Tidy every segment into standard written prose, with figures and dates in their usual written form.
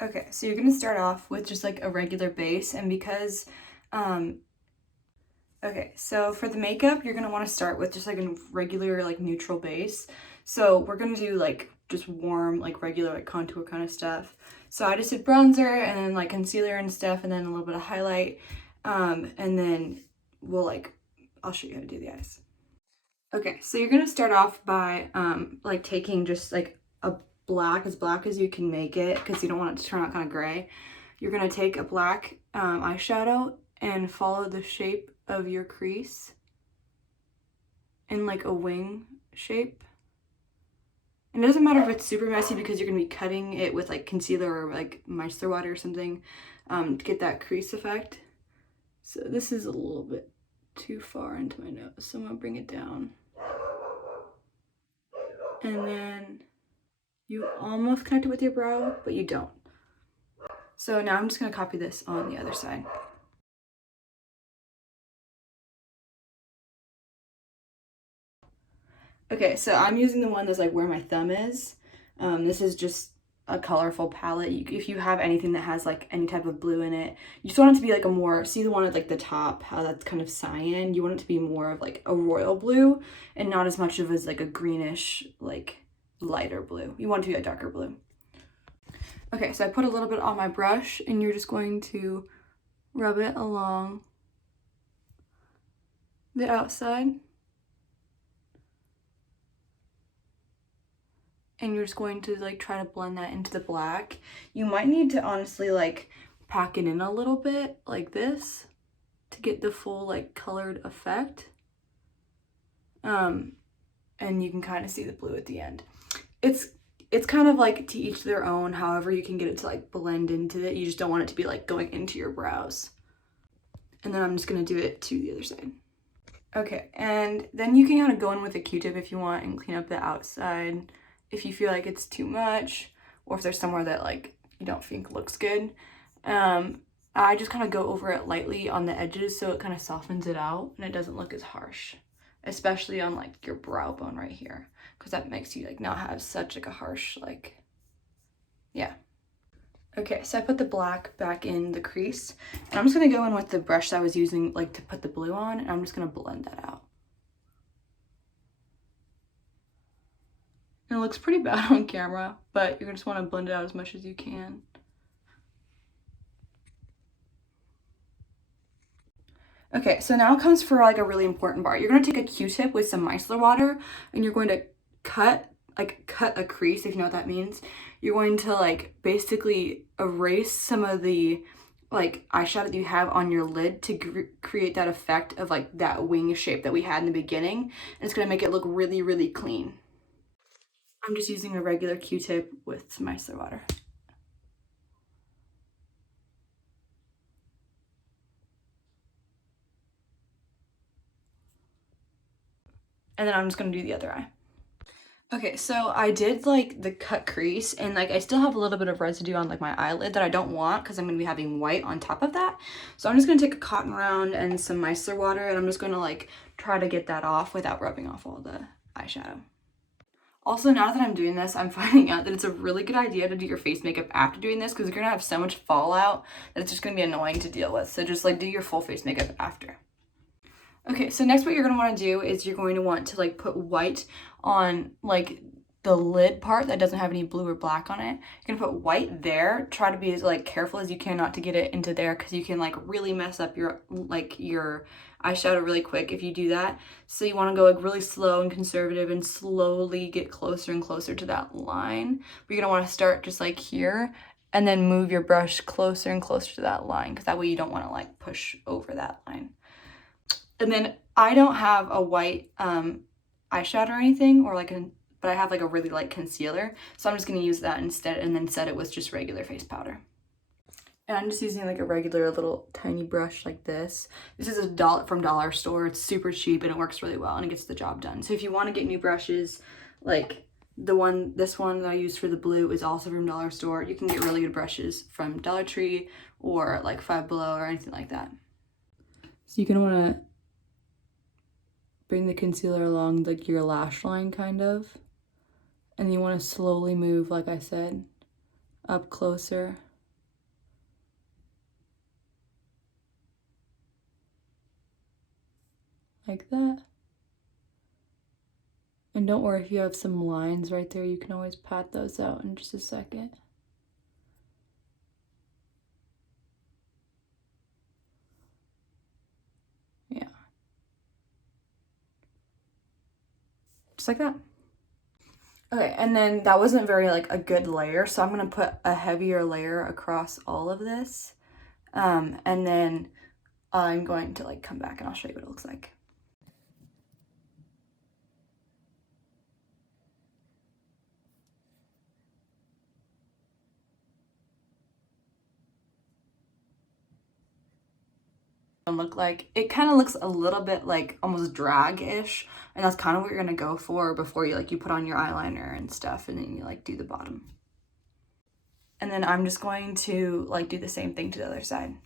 Okay, so you're gonna start off with just like a regular base, and because, okay, so for the makeup, you're gonna wanna start with just like a regular, like neutral base. So we're gonna do like just warm, like regular, like contour kind of stuff. So I just did bronzer and then like concealer and stuff, and then a little bit of highlight. And then I'll show you how to do the eyes. Okay, so you're gonna start off by like taking just like a black as you can make it, because you don't want it to turn out kind of gray. You're gonna take a black eyeshadow and follow the shape of your crease in like a wing shape. And it doesn't matter if it's super messy, because you're gonna be cutting it with like concealer or like micellar water or something to get that crease effect. So this is a little bit too far into my nose, so I'm gonna bring it down. And then you almost connect it with your brow, but you don't. So now I'm just gonna copy this on the other side. Okay, so I'm using the one that's like where my thumb is. This is just a colorful palette. If you have anything that has like any type of blue in it, you just want it to be like a more, see the one at like the top, how that's kind of cyan? You want it to be more of like a royal blue and not as much of as like a greenish, like lighter blue. You want it to be a darker blue. Okay, so I put a little bit on my brush, and you're just going to rub it along the outside. And you're just going to like try to blend that into the black. You might need to honestly like pack it in a little bit like this to get the full like colored effect. And you can kind of see the blue at the end. It's kind of like to each their own, however you can get it to like blend into it. You just don't want it to be like going into your brows. And then I'm just gonna do it to the other side. Okay, and then you can kind of go in with a Q-tip if you want and clean up the outside if you feel like it's too much, or if there's somewhere that like you don't think looks good. I just kind of go over it lightly on the edges so it kind of softens it out and it doesn't look as harsh, especially on like your brow bone right here, because that makes you like not have such like a harsh like, yeah. Okay, so I put the black back in the crease, and I'm just gonna go in with the brush that I was using like to put the blue on, and I'm just gonna blend that out. And it looks pretty bad on camera, but you're just want to blend it out as much as you can. Okay, so now it comes for like a really important part. You're gonna take a Q-tip with some micellar water, and you're going to cut a crease, if you know what that means. You're going to like basically erase some of the like eyeshadow that you have on your lid to create that effect of like that wing shape that we had in the beginning. And it's gonna make it look really, really clean. I'm just using a regular Q-tip with some micellar water. And then I'm just gonna do the other eye. Okay, so I did like the cut crease, and like I still have a little bit of residue on like my eyelid that I don't want because I'm gonna be having white on top of that. So I'm just gonna take a cotton round and some micellar water, and I'm just gonna like try to get that off without rubbing off all the eyeshadow. Also, now that I'm doing this, I'm finding out that it's a really good idea to do your face makeup after doing this, because you're gonna have so much fallout that it's just gonna be annoying to deal with. So just like do your full face makeup after. Okay, so next what you're gonna wanna do is you're going to want to like put white on like the lid part that doesn't have any blue or black on it. You're gonna put white there. Try to be as like careful as you can not to get it into there, because you can like really mess up your eyeshadow really quick if you do that. So you wanna go like really slow and conservative and slowly get closer and closer to that line. But you're gonna wanna start just like here and then move your brush closer and closer to that line, because that way you don't wanna like push over that line. And then I don't have a white eyeshadow or anything, or like but I have like a really light concealer. So I'm just gonna use that instead and then set it with just regular face powder. And I'm just using like a regular little tiny brush like this. This is from Dollar Store. It's super cheap and it works really well and it gets the job done. So if you wanna get new brushes, like this one that I use for the blue is also from Dollar Store. You can get really good brushes from Dollar Tree or like Five Below or anything like that. So you're gonna wanna bring the concealer along like your lash line kind of, and you want to slowly move, like I said, up closer like that. And don't worry if you have some lines right there, you can always pat those out in just a second. Yeah. Just like that. Okay, and then that wasn't very like a good layer, so I'm gonna put a heavier layer across all of this. And then I'm going to like come back and I'll show you what it looks like. Look like it kind of looks a little bit like almost drag-ish, and that's kind of what you're gonna go for before you like you put on your eyeliner and stuff, and then you like do the bottom. And then I'm just going to like do the same thing to the other side.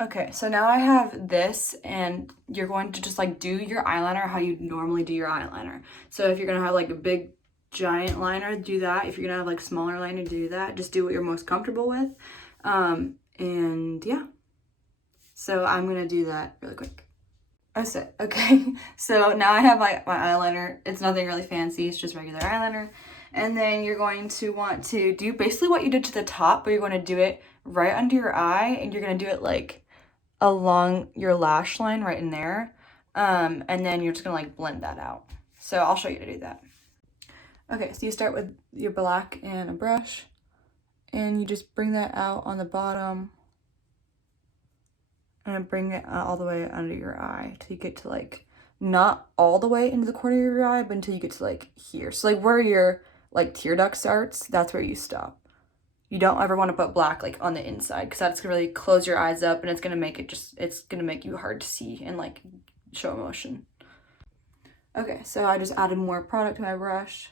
Okay, so now I have this, and you're going to just like do your eyeliner how you normally do your eyeliner. So if you're gonna have like a big giant liner, do that. If you're gonna have like smaller liner, do that. Just do what you're most comfortable with. And yeah. So I'm gonna do that really quick. Oh, so, okay, so now I have my eyeliner. It's nothing really fancy, it's just regular eyeliner. And then you're going to want to do basically what you did to the top, but you're going to do it right under your eye, and you're going to do it like along your lash line right in there. And then you're just gonna like blend that out. So I'll show you to do that. Okay, so you start with your black and a brush, and you just bring that out on the bottom and bring it all the way under your eye till you get to like, not all the way into the corner of your eye, but until you get to like here. So like where your like tear duct starts, that's where you stop. You don't ever want to put black like on the inside, because that's gonna really close your eyes up, and it's gonna make it it's gonna make you hard to see and like show emotion. Okay, so I just added more product to my brush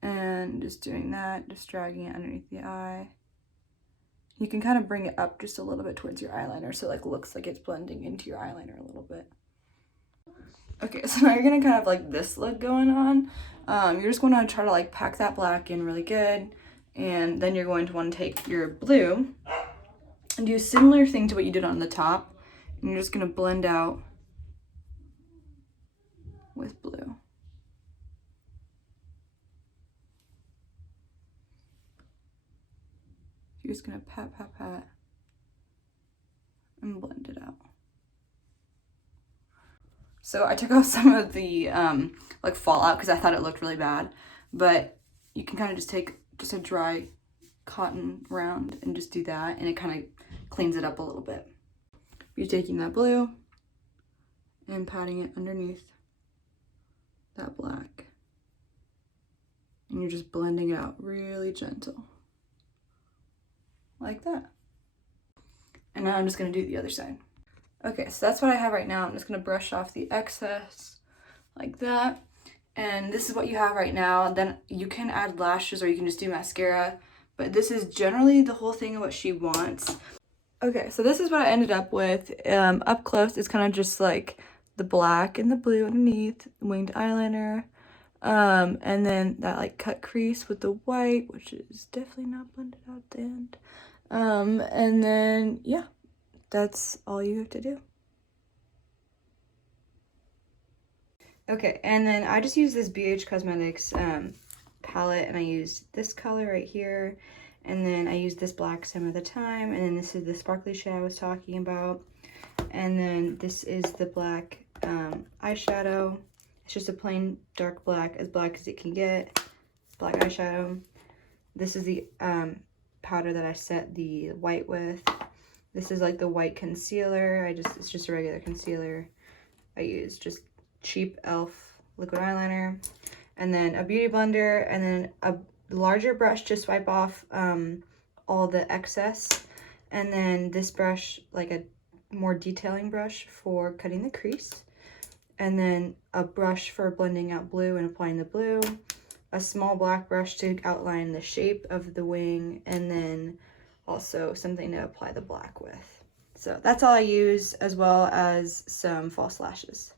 and just doing that, just dragging it underneath the eye. You can kind of bring it up just a little bit towards your eyeliner, so it like looks like it's blending into your eyeliner a little bit. Okay, so now you're gonna kind of like this look going on. You're just gonna try to like pack that black in really good, and then you're going to want to take your blue and do a similar thing to what you did on the top, and you're just gonna blend out with blue. You're just gonna pat, pat, pat, and blend it out. So I took off some of the like fallout because I thought it looked really bad, but you can kind of just take just a dry cotton round and just do that, and it kind of cleans it up a little bit. You're taking that blue and patting it underneath that black, and you're just blending it out really gentle, like that. And now I'm just gonna do the other side. Okay, so that's what I have right now. I'm just gonna brush off the excess like that. And this is what you have right now. Then you can add lashes or you can just do mascara, but this is generally the whole thing of what she wants. Okay, so this is what I ended up with. Up close, it's kind of just like the black and the blue underneath, winged eyeliner, and then that like cut crease with the white, which is definitely not blended out at the end. And then, yeah, that's all you have to do. Okay, and then I just used this BH Cosmetics palette, and I used this color right here, and then I used this black some of the time, and then this is the sparkly shade I was talking about, and then this is the black eyeshadow. It's just a plain dark black as it can get, black eyeshadow. This is the powder that I set the white with. This is like the white concealer. It's just a regular concealer. I use just cheap e.l.f. liquid eyeliner, and then a beauty blender, and then a larger brush to swipe off all the excess, and then this brush, like a more detailing brush for cutting the crease, and then a brush for blending out blue and applying the blue, a small black brush to outline the shape of the wing, and then also something to apply the black with. So that's all I use, as well as some false lashes.